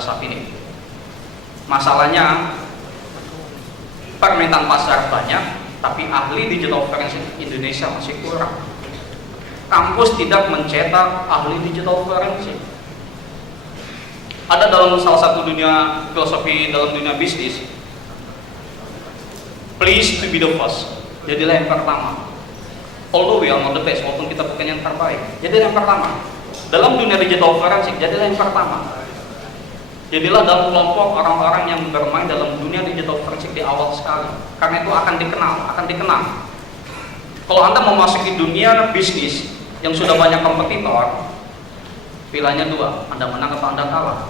saat ini. Masalahnya permintaan pasar banyak, tapi ahli digital forensik Indonesia masih kurang. Kampus tidak mencetak ahli digital forensik. Ada dalam salah satu dunia filosofi, dalam dunia bisnis, please to be the first. Jadilah yang pertama. Although we are not the best, walaupun kita bukan yang terbaik, jadilah yang pertama. Dalam dunia digital forensik, jadilah yang pertama. Jadilah dalam kelompok orang-orang yang bermain dalam dunia digital forensik di awal sekali. Karena itu akan dikenal. Kalau Anda mau masuk di dunia bisnis yang sudah banyak kompetitor, pilihannya dua, Anda menang atau Anda kalah.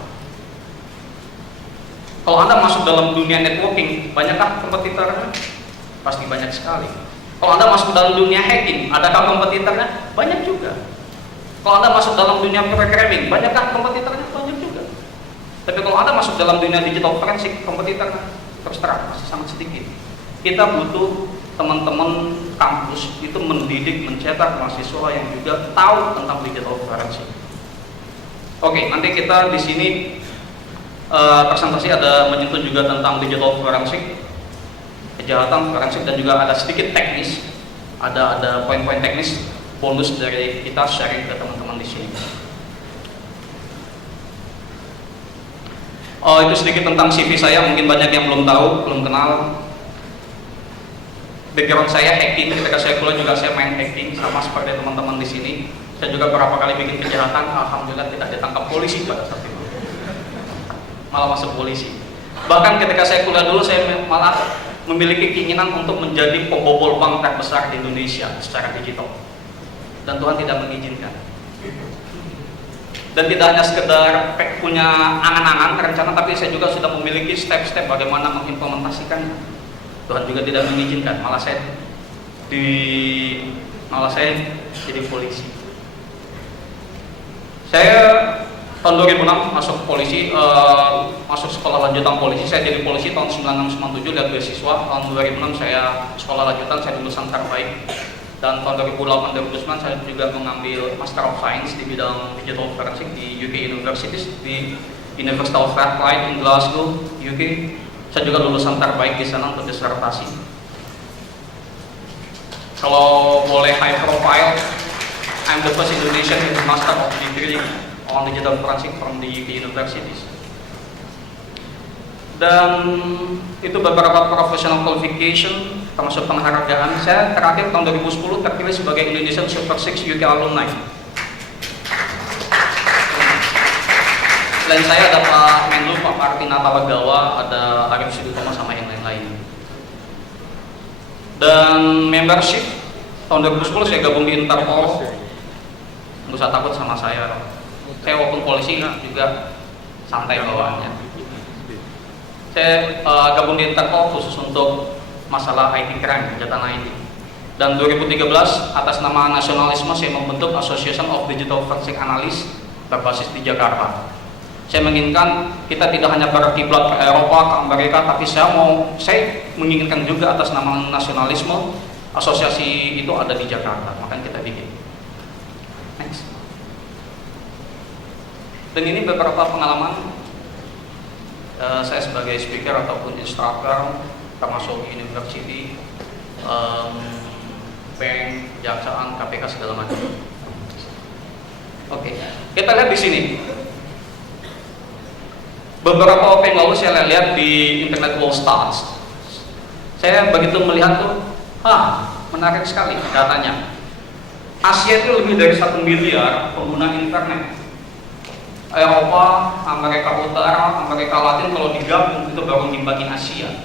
Kalau Anda masuk dalam dunia networking, banyakkah kompetitornya? Pasti banyak sekali. Kalau Anda masuk dalam dunia hacking, adakah kompetitornya? Banyak juga. Kalau Anda masuk dalam dunia programming, banyakkah kompetitornya? Banyak juga. Tapi kalau Anda masuk dalam dunia digital forensik, kompetitornya terus terang masih sangat sedikit. Kita butuh teman-teman kampus itu mendidik, mencetak mahasiswa yang juga tahu tentang digital forensik. Oke, nanti kita di sini presentasi ada menyentuh juga tentang digital forensik, kejahatan forensik, dan juga ada sedikit teknis, ada poin-poin teknis bonus dari kita sharing ke teman-teman di sini. Itu sedikit tentang CV saya, mungkin banyak yang belum tahu, belum kenal. Background saya hacking, ketika saya kuliah juga saya main hacking, sama seperti teman-teman di sini. Saya juga beberapa kali bikin kejahatan, alhamdulillah tidak ditangkap polisi pada saat itu. Malah masuk polisi. Bahkan ketika saya kuliah dulu, saya malah memiliki keinginan untuk menjadi pembobol bank terbesar di Indonesia secara digital. Dan Tuhan tidak mengizinkan. Dan tidak hanya sekedar punya angan-angan, rencana, tapi saya juga sudah memiliki step-step bagaimana mengimplementasikannya. Tuhan juga tidak mengizinkan, malah saya jadi polisi. Saya tahun 2006 masuk polisi, masuk sekolah lanjutan polisi. Saya jadi polisi tahun 1997, lihat beasiswa. Tahun 2006 saya sekolah lanjutan, saya lulusan terbaik. Dan tahun 2008-2009 saya juga mengambil Master of Science di bidang digital forensik di UK Universities, di University of Strathclyde in Glasgow, UK. Saya juga lulusan terbaik di sana untuk disertasi. Kalau boleh high profile, I'm the first Indonesian with Master of Degree on Digital Forensic from the UK Universities. Dan itu beberapa professional qualification, termasuk penghargaan. Saya terakhir tahun 2010 terpilih sebagai Indonesian Super 6 UK Alumni. Selain saya ada Pak Menlu, Pak Martina Tawagawa, ada Arif Sidutama, sama yang lain-lain. Dan membership, tahun 2010 saya gabung di Interpol. Nggak usah takut sama saya. Saya walaupun polisi juga santai bawaannya. Saya gabung di Interpol khusus untuk masalah IT crime, kejahatan IT. Dan 2013 atas nama nasionalisme saya membentuk Association of Digital Forensic Analysts berbasis di Jakarta. Saya menginginkan kita tidak hanya berkiblat ke Eropa, ke Amerika, tapi saya menginginkan juga atas nama nasionalisme asosiasi itu ada di Jakarta, makanya kita bikin. Next. Dan ini beberapa pengalaman saya sebagai speaker ataupun instructor, termasuk university, bank, kejaksaan, KPK, segala macam. Oke, kita lihat di sini. Beberapa waktu yang lalu saya lihat di Internet World Stats. Saya begitu melihat tuh, menarik sekali datanya. Asia itu lebih dari 1 miliar pengguna internet. Eropa, Amerika Utara, Amerika Latin kalau digabung itu baru dibagi Asia.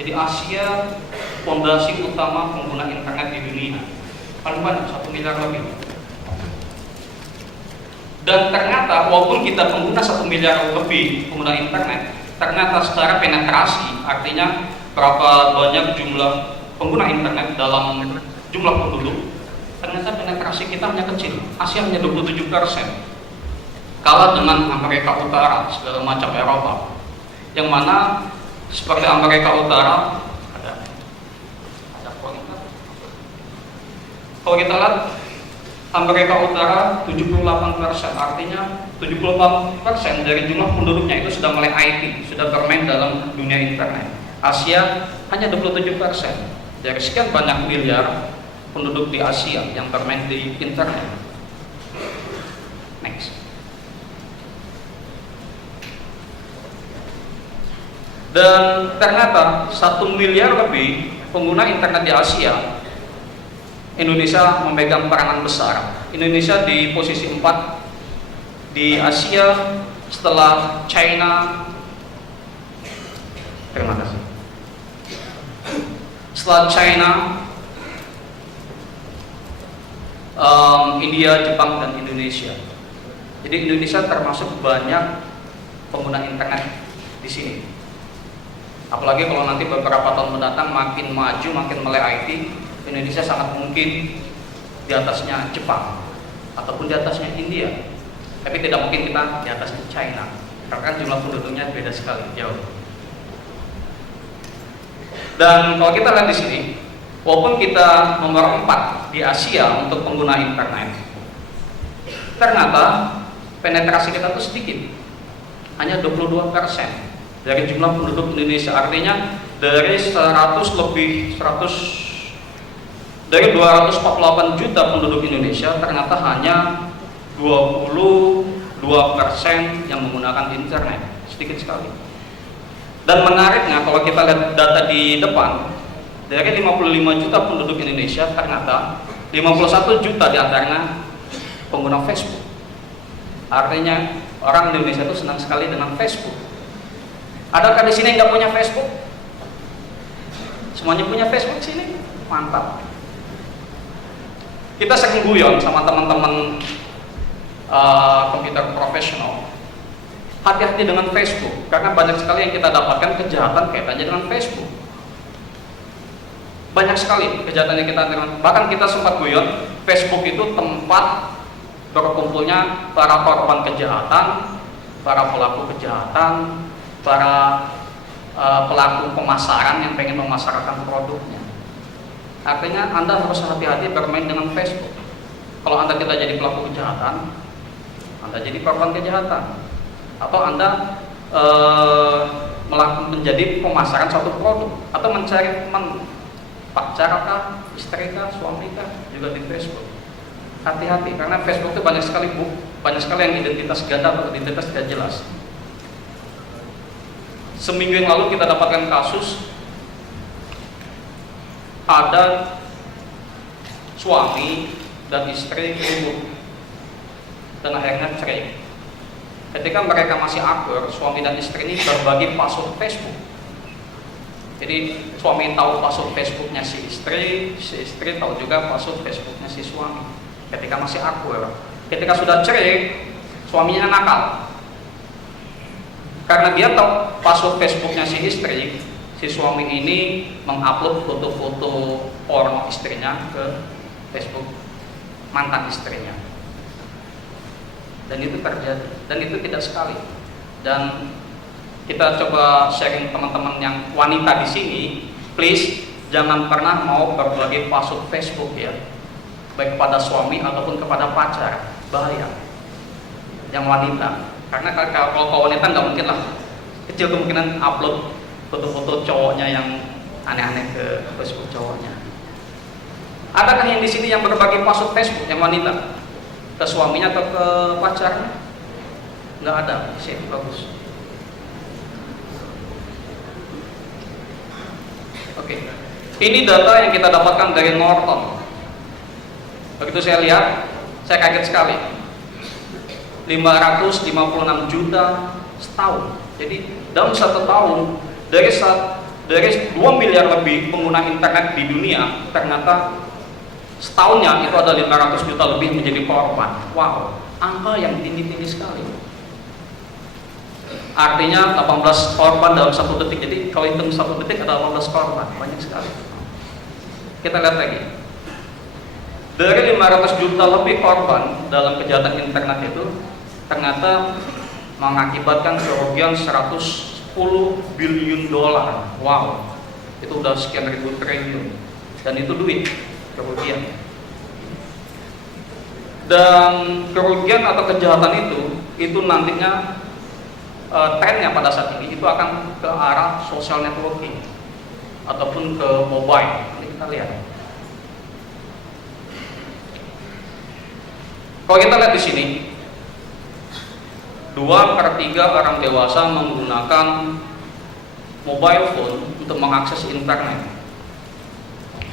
Jadi Asia fondasi utama pengguna internet di dunia. Paling banyak 1 miliar lebih. Dan ternyata walaupun kita pengguna 1 miliar lebih pengguna internet, ternyata secara penetrasi, artinya berapa banyak jumlah pengguna internet dalam jumlah penduduk, ternyata penetrasi kita hanya kecil. Asia hanya 27%. Kalah dengan Amerika Utara, segala macam Eropa. Yang mana seperti Amerika Utara ada pointer. Kalau kita lihat Amerika Utara 78%, artinya 74% dari jumlah penduduknya itu sudah mulai IT, sudah bermain dalam dunia internet. Asia hanya 27%. Dari sekian banyak miliar penduduk di Asia yang bermain di internet. Next. Dan ternyata 1 miliar lebih pengguna internet di Asia, Indonesia memegang peranan besar. Indonesia di posisi 4 di Asia setelah China. Terima kasih. Setelah China, India, Jepang, dan Indonesia. Jadi Indonesia termasuk banyak pengguna internet di sini. Apalagi kalau nanti beberapa tahun mendatang makin maju, makin melek IT, Indonesia sangat mungkin di atasnya Jepang ataupun di atasnya India. Tapi tidak mungkin kita di atasnya China, karena jumlah penduduknya beda sekali, jauh. Dan kalau kita lihat di sini, walaupun kita nomor 4 di Asia untuk pengguna internet, ternyata penetrasi kita itu sedikit, hanya 22% dari jumlah penduduk Indonesia. Artinya dari 248 juta penduduk Indonesia, ternyata hanya 22% yang menggunakan internet, sedikit sekali. Dan menariknya kalau kita lihat data di depan, dari 55 juta penduduk Indonesia, ternyata 51 juta diantaranya pengguna Facebook. Artinya orang Indonesia itu senang sekali dengan Facebook. Adakah di sini yang nggak punya Facebook? Semuanya punya Facebook sini, mantap. Kita sering guyon sama teman-teman komputer profesional, hati-hati dengan Facebook, karena banyak sekali yang kita dapatkan kejahatan kaitannya dengan Facebook. Banyak sekali kejahatan yang kita dengan, bahkan kita sempat guyon, Facebook itu tempat berkumpulnya para korban kejahatan, para pelaku kejahatan, para pelaku pemasaran yang pengen memasarkan produknya. Artinya Anda harus hati-hati bermain dengan Facebook. Kalau Anda tidak jadi pelaku kejahatan, Anda jadi korban kejahatan, atau Anda menjadi pemasaran suatu produk, atau mencari teman, pacar kah, istri kah, suami kah, juga di Facebook. Hati-hati, karena Facebook itu banyak sekali yang identitas ganda atau identitas tidak jelas. Seminggu yang lalu kita dapatkan kasus ada suami dan istri ribut dan akhirnya cerai. Ketika mereka masih akur, suami dan istri ini berbagi password Facebook. Jadi suami tahu password Facebooknya si istri tahu juga password Facebooknya si suami. Ketika masih akur, ketika sudah cerai, suaminya nakal. Karena dia tahu password Facebooknya si istri, si suami ini mengupload foto-foto porno istrinya ke Facebook mantan istrinya. Dan itu terjadi, dan itu tidak sekali. Dan kita coba sharing teman-teman yang wanita di sini, please jangan pernah mau berbagi password Facebook ya, baik kepada suami ataupun kepada pacar, bahaya. Yang wanita, karena kalau wanita nggak mungkin lah, kecil kemungkinan upload foto-foto cowoknya yang aneh-aneh ke Facebook cowoknya. Adakah yang di sini yang berbagi password Facebook yang wanita ke suaminya atau ke pacarnya? Nggak ada, sih bagus. Oke, ini data yang kita dapatkan dari Norton. Begitu saya lihat, saya kaget sekali. 556 juta setahun. Jadi dalam 1 tahun dari 2 miliar lebih pengguna internet di dunia, ternyata setahunnya itu ada 500 juta lebih menjadi korban. Wow, angka yang tinggi-tinggi sekali. Artinya 18 korban dalam 1 detik. Jadi kalau hitung 1 detik ada 18 korban, banyak sekali. Kita lihat lagi. Dari 500 juta lebih korban dalam kejahatan internet itu, ternyata mengakibatkan kerugian 110 billion dolar. Wow, itu udah sekian ribu triliun. Dan itu duit kerugian. Dan kerugian atau kejahatan itu itu nantinya trennya pada saat ini itu akan ke arah social networking ataupun ke mobile. Nanti kita lihat. Kalau kita lihat di sini, 2/3 orang dewasa menggunakan mobile phone untuk mengakses internet.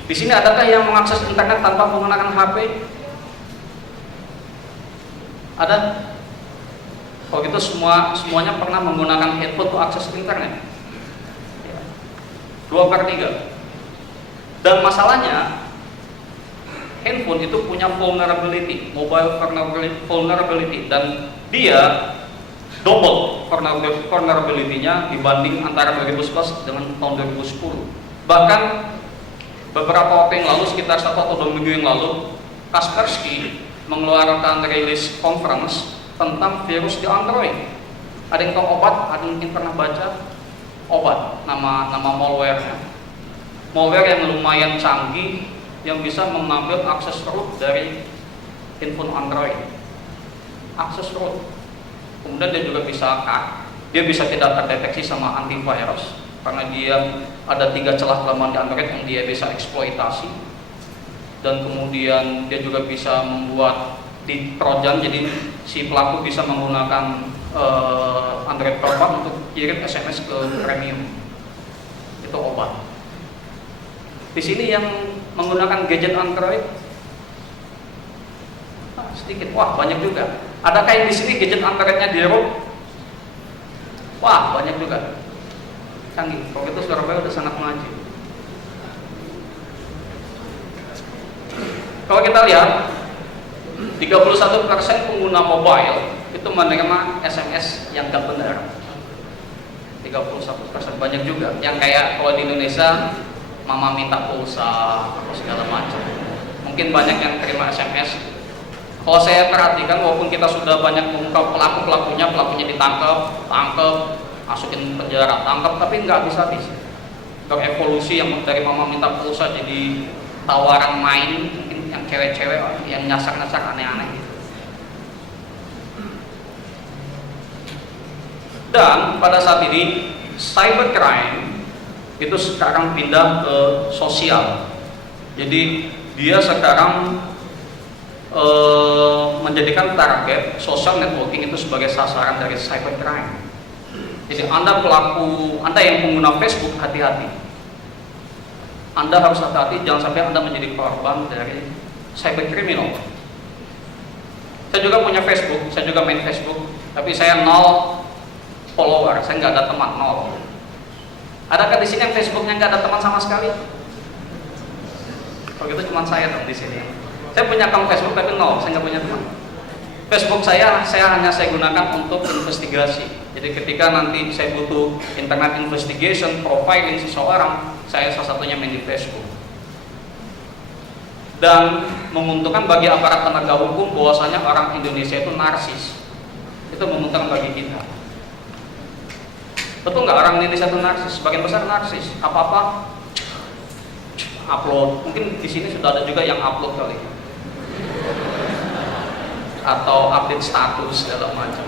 Di sini adakah yang mengakses internet tanpa menggunakan HP? Ada? Kalau gitu semuanya pernah menggunakan handphone untuk akses internet. 2/3. Dan masalahnya, handphone itu punya vulnerability, mobile vulnerability, dan dia double vulnerability-nya dibanding antara 2011 dengan tahun 2010. Bahkan beberapa waktu yang lalu, sekitar 1 atau 2 minggu yang lalu, Kaspersky mengeluarkan rilis conference tentang virus di Android. Ada yang tahu obat? Ada yang mungkin pernah baca? Obat, nama malware-nya. Malware yang lumayan canggih, yang bisa mengambil akses root dari handphone Android. Akses root. Kemudian dia juga bisa hack. Dia bisa tidak terdeteksi sama antivirus karena dia ada 3 celah kelemahan di Android yang dia bisa eksploitasi. Dan kemudian dia juga bisa membuat di Trojan, jadi si pelaku bisa menggunakan Android korban untuk kirim SMS ke premium. Itu obat. Di sini yang menggunakan gadget Android sedikit, wah banyak juga. Adakah yang di sini gadget Androidnya di root? Wah banyak juga. Canggih. Kalau itu Surabaya udah sangat maju. Kalau kita lihat, 31% pengguna mobile itu menerima SMS yang gak benar. 31% banyak juga. Yang kayak kalau di Indonesia, mama minta pulsa atau segala macam. Mungkin banyak yang terima SMS. Kalau saya perhatikan, walaupun kita sudah banyak mengungkap pelakunya ditangkap, masukin penjara, tangkap, tapi nggak habis-habis. Berevolusi yang dari mama minta pulsa jadi tawaran main, mungkin yang cewek-cewek yang nyasar-nyasar aneh-aneh gitu. Dan pada saat ini cybercrime itu sekarang pindah ke sosial. Jadi dia sekarang menjadikan target social networking itu sebagai sasaran dari cybercrime. Jadi Anda yang pengguna Facebook, hati-hati. Anda harus hati-hati, jangan sampai Anda menjadi korban dari cyberkriminal. Saya juga punya Facebook, saya juga main Facebook, tapi saya 0 follower, saya nggak ada teman, 0. Adakah di sini yang Facebooknya nggak ada teman sama sekali? Kalau gitu cuma saya dong di sini. Saya punya akun Facebook tapi 0, saya nggak punya teman. Facebook saya hanya saya gunakan untuk investigasi. Jadi ketika nanti saya butuh internet investigation, profiling seseorang, saya salah satunya main di Facebook. Dan menguntungkan bagi aparat penegak hukum bahwasanya orang Indonesia itu narsis. Itu menguntungkan bagi kita. Betul nggak orang Indonesia itu narsis? Sebagian besar narsis. Apa-apa upload. Mungkin di sini sudah ada juga yang upload kali. Atau update status segala macam.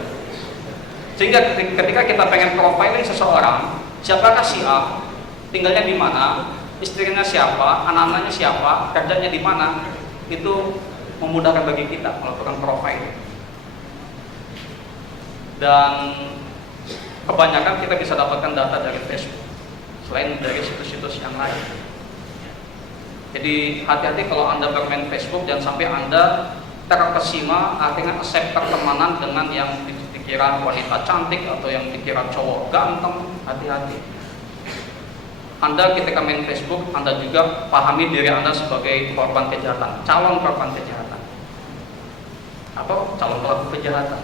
Sehingga ketika kita pengen profiling seseorang, siapakah si A, tinggalnya di mana, istrinya siapa, anak-anaknya siapa, kerjanya di mana, itu memudahkan bagi kita melakukan profiling. Dan kebanyakan kita bisa dapatkan data dari Facebook, selain dari situs-situs yang lain. Jadi hati-hati kalau Anda bermain Facebook, jangan sampai Anda terkesima akhirnya accept pertemanan dengan yang dikira wanita cantik atau yang dikira cowok ganteng. Hati-hati. Anda ketika main Facebook, Anda juga pahami diri Anda sebagai korban kejahatan, calon korban kejahatan, atau calon pelaku kejahatan.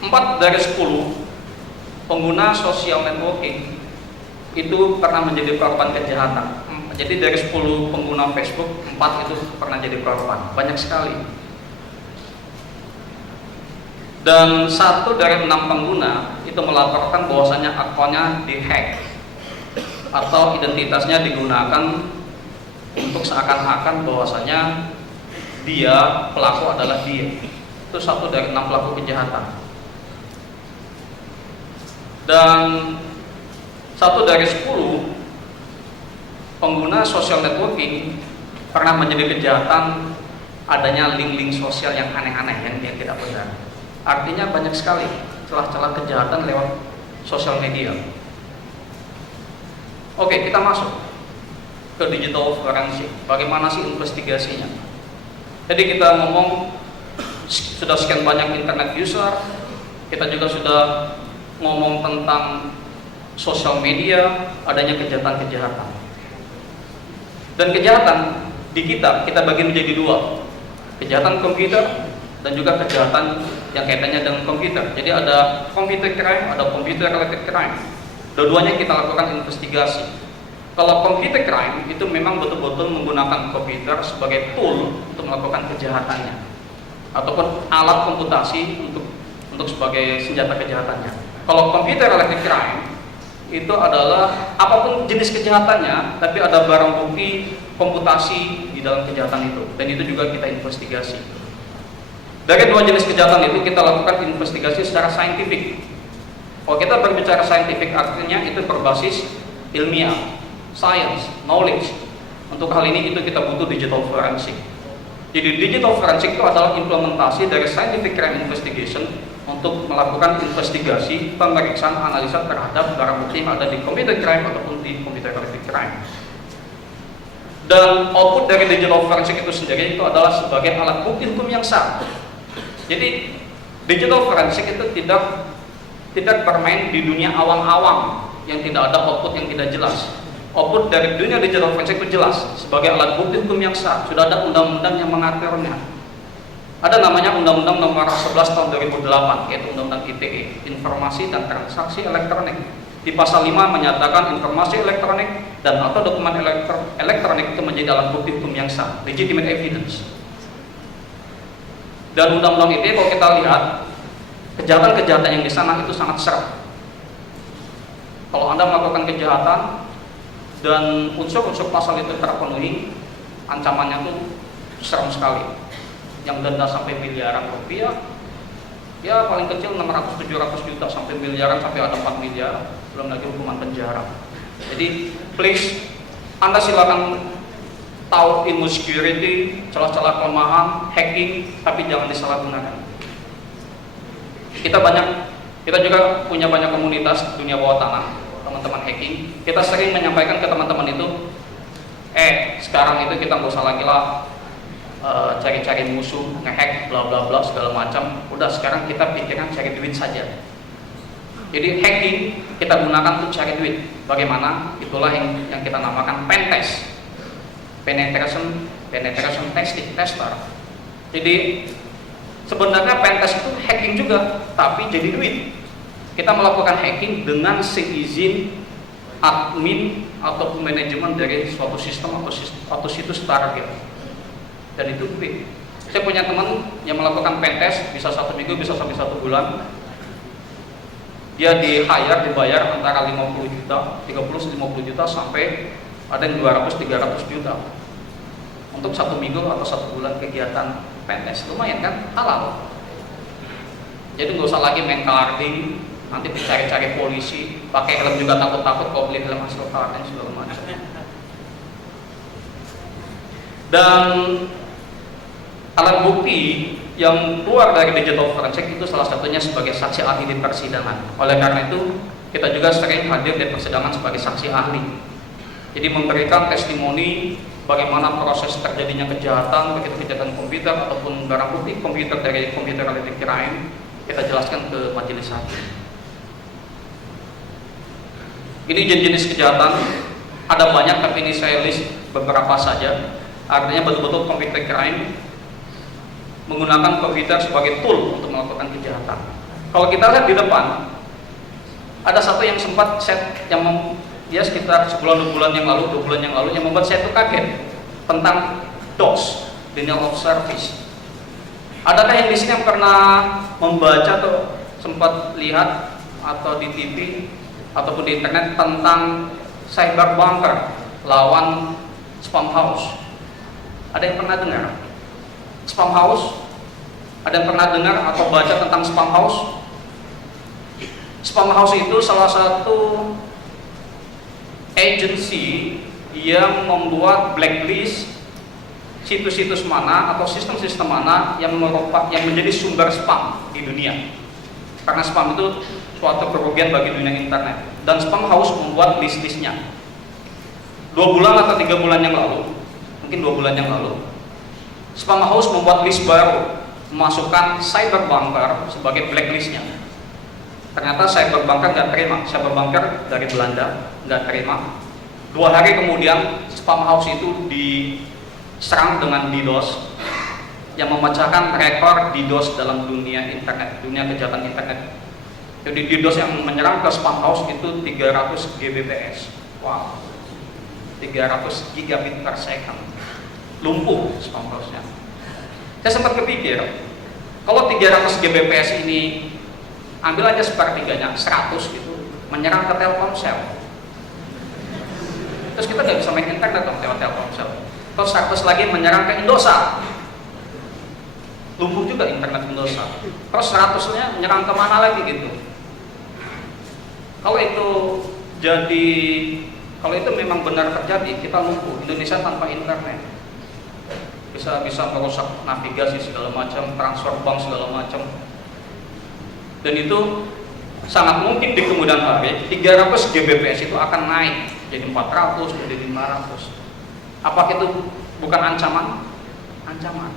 4 dari 10 pengguna social networking itu pernah menjadi korban kejahatan. Jadi dari 10 pengguna Facebook, 4 itu pernah jadi korban. Banyak sekali. Dan 1 dari 6 pengguna itu melaporkan bahwasanya akunnya dihack atau identitasnya digunakan untuk seakan-akan bahwasanya dia, pelaku adalah dia. Itu 1 dari 6 pelaku kejahatan. Dan 1 dari 10 pengguna social networking pernah menjadi kejahatan adanya link-link sosial yang aneh-aneh yang tidak benar. Artinya banyak sekali celah-celah kejahatan lewat sosial media. Oke, kita masuk ke digital forensik. Bagaimana sih investigasinya? Jadi kita ngomong sudah sekian banyak internet user, kita juga sudah ngomong tentang sosial media, adanya kejahatan-kejahatan. Dan kejahatan di kita bagi menjadi 2. Kejahatan komputer dan juga kejahatan yang kaitannya dengan komputer. Jadi ada computer crime, ada computer related crime. Dua-duanya kita lakukan investigasi. Kalau computer crime itu memang betul-betul menggunakan komputer sebagai tool untuk melakukan kejahatannya, ataupun alat komputasi untuk sebagai senjata kejahatannya. Kalau computer related crime itu adalah apapun jenis kejahatannya, tapi ada barang bukti komputasi di dalam kejahatan itu, dan itu juga kita investigasi. Dari 2 jenis kejahatan itu kita lakukan investigasi secara saintifik. Kalau kita berbicara saintifik, artinya itu berbasis ilmiah, science, knowledge. Untuk hal ini itu kita butuh digital forensik. Jadi digital forensik itu adalah implementasi dari scientific crime investigation untuk melakukan investigasi, pemeriksaan, analisa terhadap barang bukti yang ada di computer crime ataupun di computer related crime. Dan output dari digital forensik itu sendiri itu adalah sebagai alat bukti hukum yang sah. Jadi digital forensik itu tidak bermain di dunia awam-awam yang tidak ada output yang tidak jelas. Output dari dunia digital forensik itu jelas sebagai alat bukti hukum yang sah. Sudah ada undang-undang yang mengaturnya. Ada namanya Undang-Undang Nomor 11 Tahun 2008, yaitu Undang-Undang ITE, Informasi dan Transaksi Elektronik. Di pasal 5 menyatakan informasi elektronik dan atau dokumen elektronik itu menjadi alat bukti hukum yang sah, legitimate evidence. Dan Undang-Undang ITE kalau kita lihat, kejahatan-kejahatan yang di sana itu sangat seret. Kalau Anda melakukan kejahatan dan unsur-unsur pasal itu terpenuhi, ancamannya itu serem sekali. Yang denda sampai miliaran rupiah, ya paling kecil 600-700 juta, sampai miliaran, sampai ada 4 miliar, belum lagi hukuman penjara. Jadi please, Anda silakan tahu ilmu security, celah-celah kelemahan, hacking, tapi jangan disalahgunakan. Kita juga punya banyak komunitas dunia bawah tanah, teman-teman hacking. Kita sering menyampaikan ke teman-teman itu, sekarang itu kita nggak usah lagi lah cari-cari musuh, ngehack, bla bla bla segala macam. Udah, sekarang kita pikirkan cari duit saja. Jadi hacking kita gunakan untuk cari duit. Bagaimana? Itulah yang kita namakan pen test, penetration tester. Jadi sebenarnya pen test itu hacking juga, tapi jadi duit. Kita melakukan hacking dengan seizin admin ataupun manajemen dari suatu sistem atau situs target. Dan itu duit. Saya punya teman yang melakukan pen test, bisa 1 minggu, bisa sampai 1 bulan. Dia dibayar antara 50 juta, 30-50 juta, sampai ada yang 200-300 juta untuk 1 minggu atau 1 bulan kegiatan pen test. Lumayan kan? Halal. Jadi nggak usah lagi main carding, nanti cari-cari polisi, pakai helm juga takut-takut kalau beli helm hasil carding segala macam. Dan alat bukti yang keluar dari digital forensik itu salah satunya sebagai saksi ahli di persidangan. Oleh karena itu, kita juga sering hadir di persidangan sebagai saksi ahli. Jadi memberikan testimoni bagaimana proses terjadinya kejahatan, begitu kejahatan komputer ataupun barang bukti komputer dari computer related crime, kita jelaskan ke majelis hakim. Ini jenis kejahatan, ada banyak tapi ini saya list beberapa saja. Artinya betul-betul computer crime menggunakan komputer sebagai tool untuk melakukan kejahatan. Kalau kita lihat di depan, ada satu yang sempat sekitar sebulan 2 bulan yang lalu yang membuat saya itu kaget tentang DOS, Denial of Service. Adakah yang di sini yang pernah membaca atau sempat lihat atau di TV ataupun di internet tentang cyber bunker lawan spam house? Ada yang pernah dengar? Spam house, ada yang pernah dengar atau baca tentang spam house? Spam house itu salah satu agensi yang membuat blacklist situs-situs mana atau sistem-sistem mana yang menjadi sumber spam di dunia. Karena spam itu suatu kerugian bagi dunia internet. Dan spam house membuat list-listnya. 2 bulan atau 3 bulan yang lalu, mungkin 2 bulan yang lalu, spam house membuat list baru, memasukkan cyberbunker sebagai blacklistnya. Ternyata cyberbunker nggak terima. Cyberbunker dari Belanda nggak terima. 2 hari kemudian spam house itu diserang dengan DDoS yang memecahkan rekor DDoS dalam dunia internet, dunia kejahatan internet. Jadi DDoS yang menyerang ke spam house itu 300 Gbps. Wow, 300 gigabit per second. Lumpuh spam house-nya. Saya sempat kepikir, kalau 300 Gbps ini ambil aja sepertiganya, 100 gitu, menyerang ke Telkomsel. Terus kita nggak bisa main internet dong lewat Telkomsel. Terus 100 lagi menyerang ke Indosat, lumpuh juga internet Indosat. Terus 100-nya menyerang ke mana lagi gitu. Kalau itu memang benar terjadi, kita lumpuh. Indonesia tanpa internet bisa merusak navigasi segala macam, transfer bank segala macam. Dan itu sangat mungkin di kemudian hari 300 Gbps itu akan naik jadi 400, jadi 500. Apakah itu bukan ancaman? Ancaman.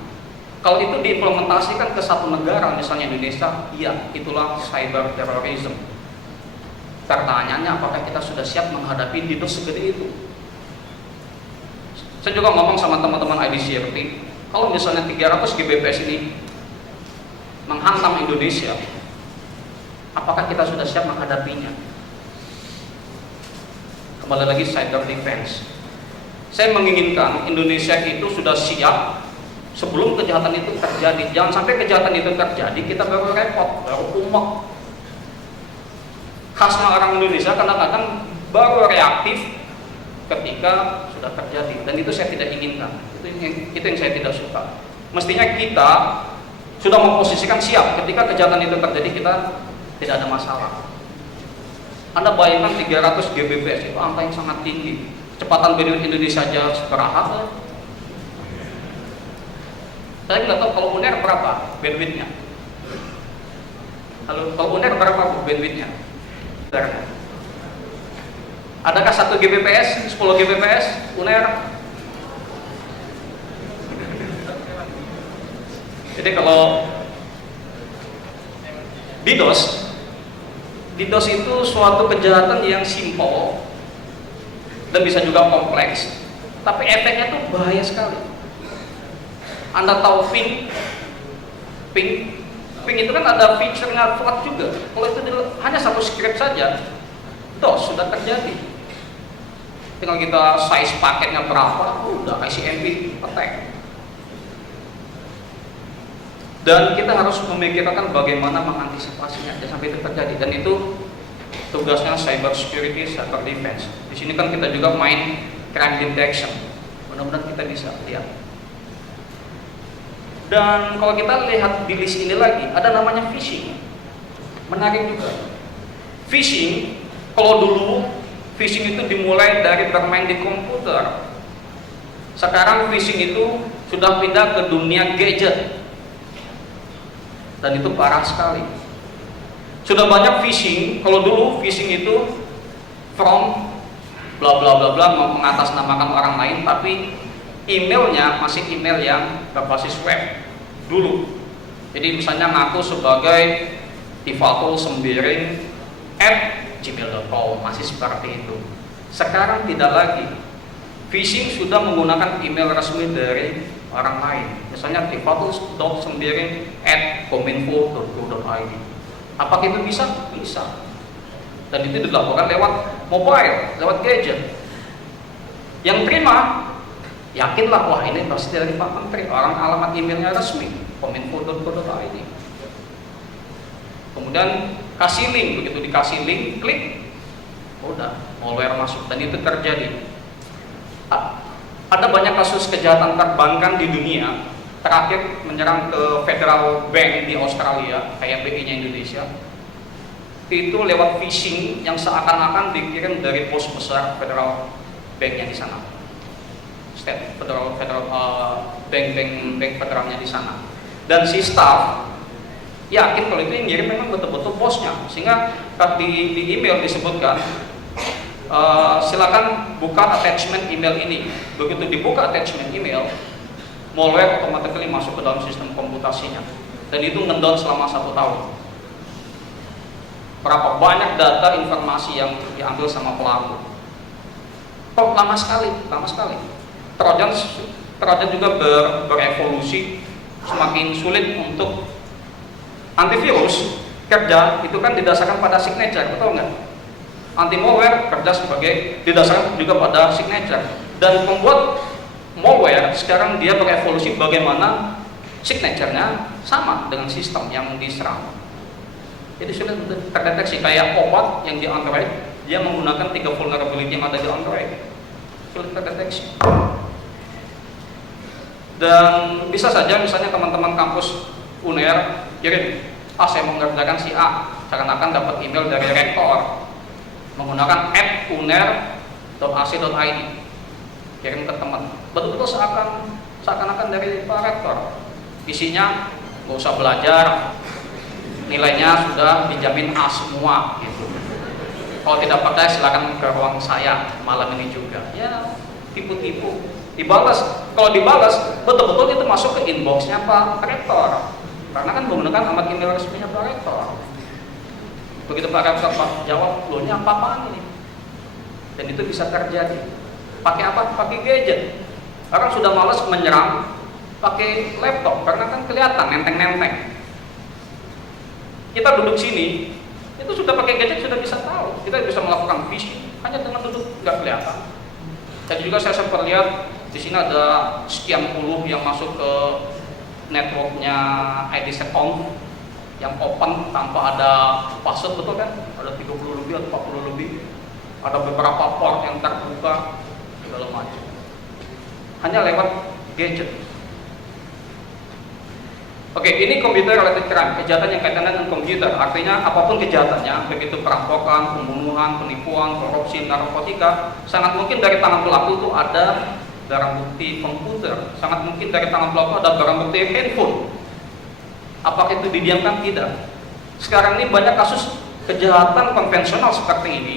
Kalau itu diimplementasikan ke satu negara, misalnya Indonesia, iya, itulah cyber terrorism. Pertanyaannya, apakah kita sudah siap menghadapi DDoS segede itu? Saya juga ngomong sama teman-teman IDCRT, kalau misalnya 300 Gbps ini menghantam Indonesia, apakah kita sudah siap menghadapinya? Kembali lagi cyber defense. Saya menginginkan Indonesia itu sudah siap sebelum kejahatan itu terjadi. Jangan sampai kejahatan itu terjadi kita baru repot, baru umek. Khasnya orang Indonesia kadang-kadang baru reaktif ketika sudah terjadi, dan itu saya tidak inginkan. Itu yang saya tidak suka. Mestinya kita sudah memposisikan siap ketika kejahatan itu terjadi, kita tidak ada masalah. Anda bayangkan 300 Gbps itu angka yang sangat tinggi. Kecepatan bandwidth Indonesia aja seberapa? Saya nggak tahu kalau UNER berapa bandwidthnya. Kalau UNER berapa bandwidthnya? Adakah 1 Gbps, 10 Gbps, UNER? Jadi kalau DDoS itu suatu kejahatan yang simpel dan bisa juga kompleks, tapi efeknya tuh bahaya sekali. Anda tahu ping itu kan ada fiturnya flood juga. Kalau itu hanya satu script saja, DOS sudah terjadi. Tinggal kita size paketnya berapa, udah ICMP attack. Dan kita harus memikirkan bagaimana mengantisipasinya jangan sampai itu terjadi. Dan itu tugasnya cyber security, cyber defense. Di sini kan kita juga main crime detection. Mudah-mudahan kita bisa lihat. Dan kalau kita lihat di list ini lagi, ada namanya phishing. Menarik juga. Phishing, kalau dulu phishing itu dimulai dari bermain di komputer. Sekarang phishing itu sudah pindah ke dunia gadget. Dan itu parah sekali. Sudah banyak phishing. Kalau dulu phishing itu from bla bla bla bla mengatasnamakan orang lain, tapi emailnya masih email yang berbasis web dulu. Jadi misalnya ngaku sebagai tifatul9@gmail.com, masih seperti itu. Sekarang tidak lagi. Phishing sudah menggunakan email resmi dari orang lain. Misalnya tifatul9@kominfo.go.id. Apakah itu bisa? Bisa. Dan itu dilakukan lewat mobile, lewat gadget. Yang terima, yakinlah, wah ini pasti dari Pak Menteri, orang alamat emailnya resmi, kominfo.go.id. Kemudian kasih link, begitu dikasih link, klik, udah malware masuk, dan itu terjadi. Ada banyak kasus kejahatan perbankan di dunia terakhir menyerang ke Federal Bank di Australia, kayak BI-nya Indonesia, itu lewat phishing yang seakan-akan dikirim dari pos besar Federal Bank-nya di sana, Federal bank federalnya di sana. Dan si staff yakin kalau itu yang ngirim memang betul-betul bosnya, sehingga di email disebutkan silakan buka attachment email ini. Begitu dibuka attachment email, malware automatically masuk ke dalam sistem komputasinya, dan itu ngedown selama 1 tahun. Berapa banyak data informasi yang diambil sama pelaku? Kok lama sekali. Trojan juga berevolusi, semakin sulit untuk antivirus kerja itu kan didasarkan pada signature, betul nggak? Anti malware kerja sebagai didasarkan juga pada signature, dan pembuat malware sekarang dia berevolusi bagaimana signature-nya sama dengan sistem yang diserang. Jadi sulit terdeteksi, kayak obat yang di Android, dia menggunakan 3 vulnerability yang ada di Android, sulit terdeteksi. Dan bisa saja misalnya teman-teman kampus UNER kirim, saya mau mengerjakan si A, seakan-akan dapat email dari rektor menggunakan uner.ac.id, kirim ke teman, betul-betul seakan-akan dari Pak Rektor. Isinya nggak usah belajar, nilainya sudah dijamin A semua gitu. Kalau tidak pakai silakan ke ruang saya malam ini juga. Ya, tipu-tipu. Dibalas, kalau dibalas betul-betul itu masuk ke inboxnya Pak Rektor, karena kan menggunakan alamat email resminya Pak Rektor. Begitu Pak Rektor jawab, loh ini apa-apaan ini? Dan itu bisa terjadi. Pakai apa? Pakai gadget. Orang sudah malas menyerang pakai laptop karena kan kelihatan nenteng-nenteng. Kita duduk sini, itu sudah pakai gadget sudah bisa tahu. Kita bisa melakukan phishing hanya dengan duduk, nggak kelihatan. Tadi juga saya sempat lihat di sini ada sekian puluh yang masuk ke networknya IDSecOnf yang open tanpa ada password, betul kan? Ada 30 lebih atau 40 lebih. Ada beberapa port yang terbuka segala macam. Hanya lewat gadget. Oke, ini computer related crime, kejahatan yang kaitannya dengan komputer. Artinya apapun kejahatannya, begitu perampokan, pembunuhan, penipuan, korupsi, narkotika, sangat mungkin dari tangan pelaku itu ada barang bukti komputer. Sangat mungkin dari tangan pelaku ada barang bukti handphone. Apakah itu didiamkan? Tidak. Sekarang ini banyak kasus kejahatan konvensional seperti ini,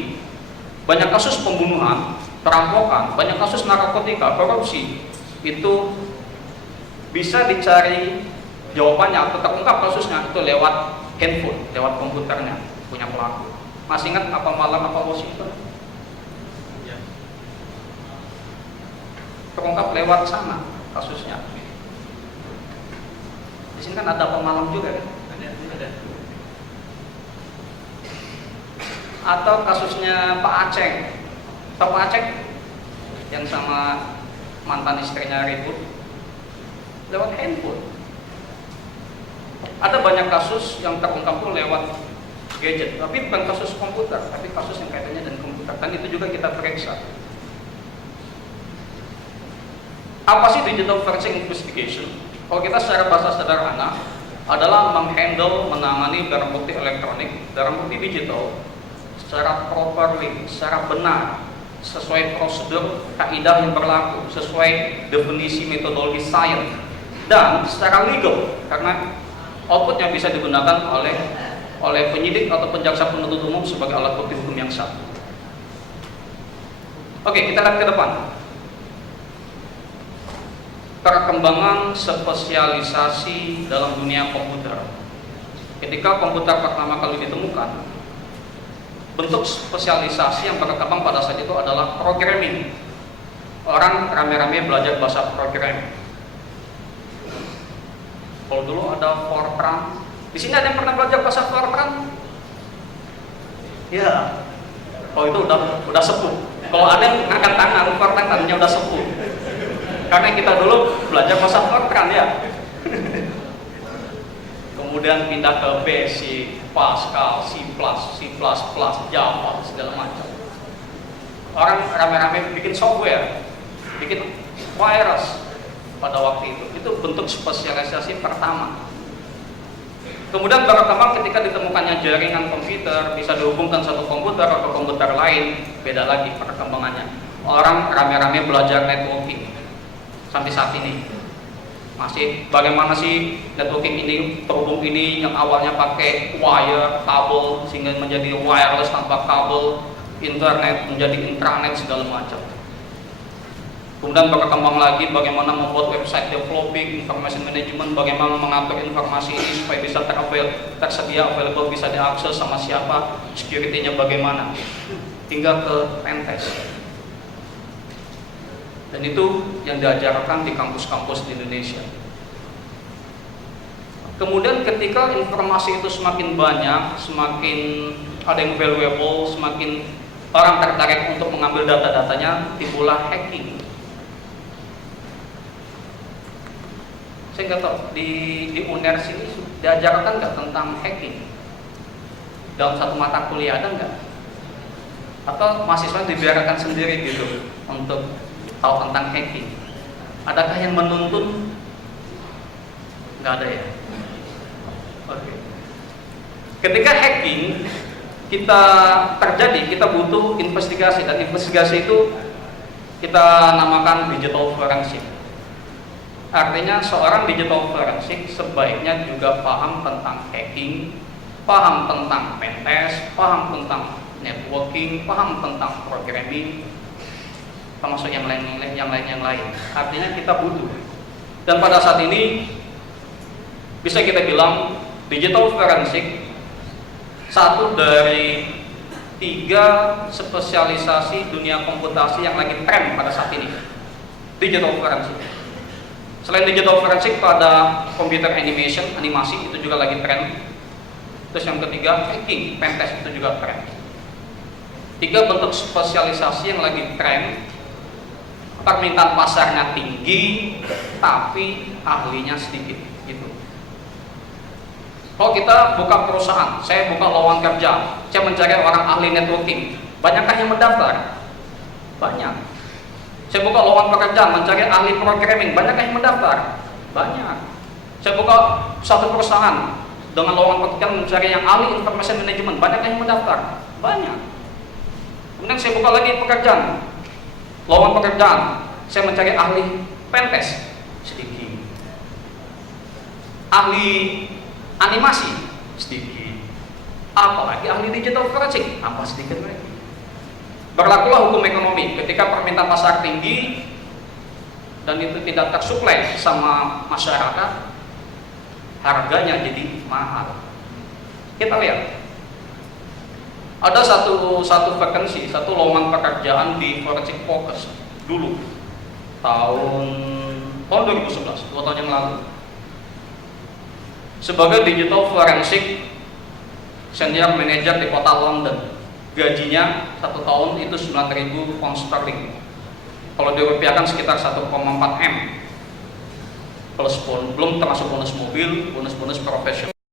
banyak kasus pembunuhan, perampokan, banyak kasus narkotika, korupsi, itu bisa dicari jawabannya atau terungkap kasusnya itu lewat handphone, lewat komputernya punya pelaku. Masih ingat apa malam apa Washington? Ya. Terungkap lewat sana kasusnya. Di sini kan ada pemalam juga kan? Ada. Atau kasusnya Pak Aceh. Tahu Pak Aceh? Yang sama mantan istrinya ribut lewat handphone. Ada banyak kasus yang terungkap pun lewat gadget, tapi bukan kasus komputer, tapi kasus yang kaitannya dengan komputer. Dan itu juga kita periksa. Apa sih digital forensic investigation? Kalau kita secara bahasa sederhana adalah menghandle, menangani barang bukti elektronik, barang bukti digital secara properly, secara benar, sesuai prosedur kaidah yang berlaku, sesuai definisi metodologi sains, dan secara legal, karena outputnya bisa digunakan oleh penyidik atau jaksa penuntut umum sebagai alat bukti hukum yang sah. Oke, kita lihat ke depan. Perkembangan spesialisasi dalam dunia komputer. Ketika komputer pertama kali ditemukan, bentuk spesialisasi yang berkembang pada saat itu adalah programming. Orang rame-rame belajar bahasa programming. Kalau dulu ada Fortran, di sini ada yang pernah belajar bahasa Fortran? Ya, kalau itu udah sepuh. Kalau ada yang angkat tangan, Fortran tadinya udah sepuh. Karena kita dulu belajar bahasa Fortran ya. Kemudian pindah ke Basic, Pascal, C++, Java, segala macam. Orang rame-rame bikin software, bikin virus, pada waktu itu. Itu bentuk spesialisasi pertama. Kemudian berkembang ketika ditemukannya jaringan komputer bisa dihubungkan satu komputer atau komputer lain, beda lagi perkembangannya. Orang rame-rame belajar networking sampai saat ini. Masih bagaimana sih networking ini, terhubung ini yang awalnya pakai wire, kabel sehingga menjadi wireless tanpa kabel, internet menjadi intranet segala macam. Kemudian berkembang lagi bagaimana membuat website developing, information management, bagaimana mengatur informasi ini supaya bisa tersedia, available, bisa diakses sama siapa, security-nya bagaimana, hingga ke pentest. Dan itu yang diajarkan di kampus-kampus di Indonesia. Kemudian ketika informasi itu semakin banyak, semakin ada yang valuable, semakin orang tertarik untuk mengambil data-datanya, timbullah hacking. Saya nggak tahu di UNER sini diajarkan nggak tentang hacking dalam satu mata kuliah, ada nggak? Atau mahasiswa dibiarkan sendiri gitu untuk tahu tentang hacking? Adakah yang menuntun? Nggak ada ya. Oke. Ketika hacking kita terjadi, kita butuh investigasi, dan investigasi itu kita namakan digital forensik. Artinya seorang digital forensik sebaiknya juga paham tentang hacking, paham tentang pentest, paham tentang networking, paham tentang programming, termasuk yang lain. Artinya kita butuh. Dan pada saat ini bisa kita bilang digital forensik satu dari 3 spesialisasi dunia komputasi yang lagi tren pada saat ini. Digital forensik. Selain digital forensik, pada computer animation, animasi itu juga lagi tren. Terus yang ketiga, hacking, pentest itu juga tren. 3 bentuk spesialisasi yang lagi tren. Permintaan pasarnya tinggi, tapi ahlinya sedikit. Gitu. Kalau kita buka perusahaan, saya buka lowongan kerja, saya mencari orang ahli networking, banyakkah yang mendaftar? Banyak. Saya buka lowongan pekerjaan, mencari ahli programming, banyakkah yang mendaftar? Banyak. Saya buka satu perusahaan dengan lowongan pekerjaan, mencari yang ahli information management, banyakkah yang mendaftar? Banyak. Kemudian saya buka lagi pekerjaan, lowongan pekerjaan, saya mencari ahli pentest, sedikit. Ahli animasi, sedikit. Apalagi ahli digital forensik, tambah sedikit lagi. Berlakulah hukum ekonomi, ketika permintaan pasar tinggi dan itu tidak tersuplai sama masyarakat, harganya jadi mahal. Kita lihat, ada satu vacancy, satu lowongan pekerjaan di Forensic Focus dulu, tahun 2011, 2 tahun yang lalu, sebagai digital forensik senior manager di kota London. Gajinya 1 tahun itu 9.000 pound sterling. Kalau dirupiahkan sekitar 1,4 M. Plus belum termasuk bonus mobil, bonus profesional.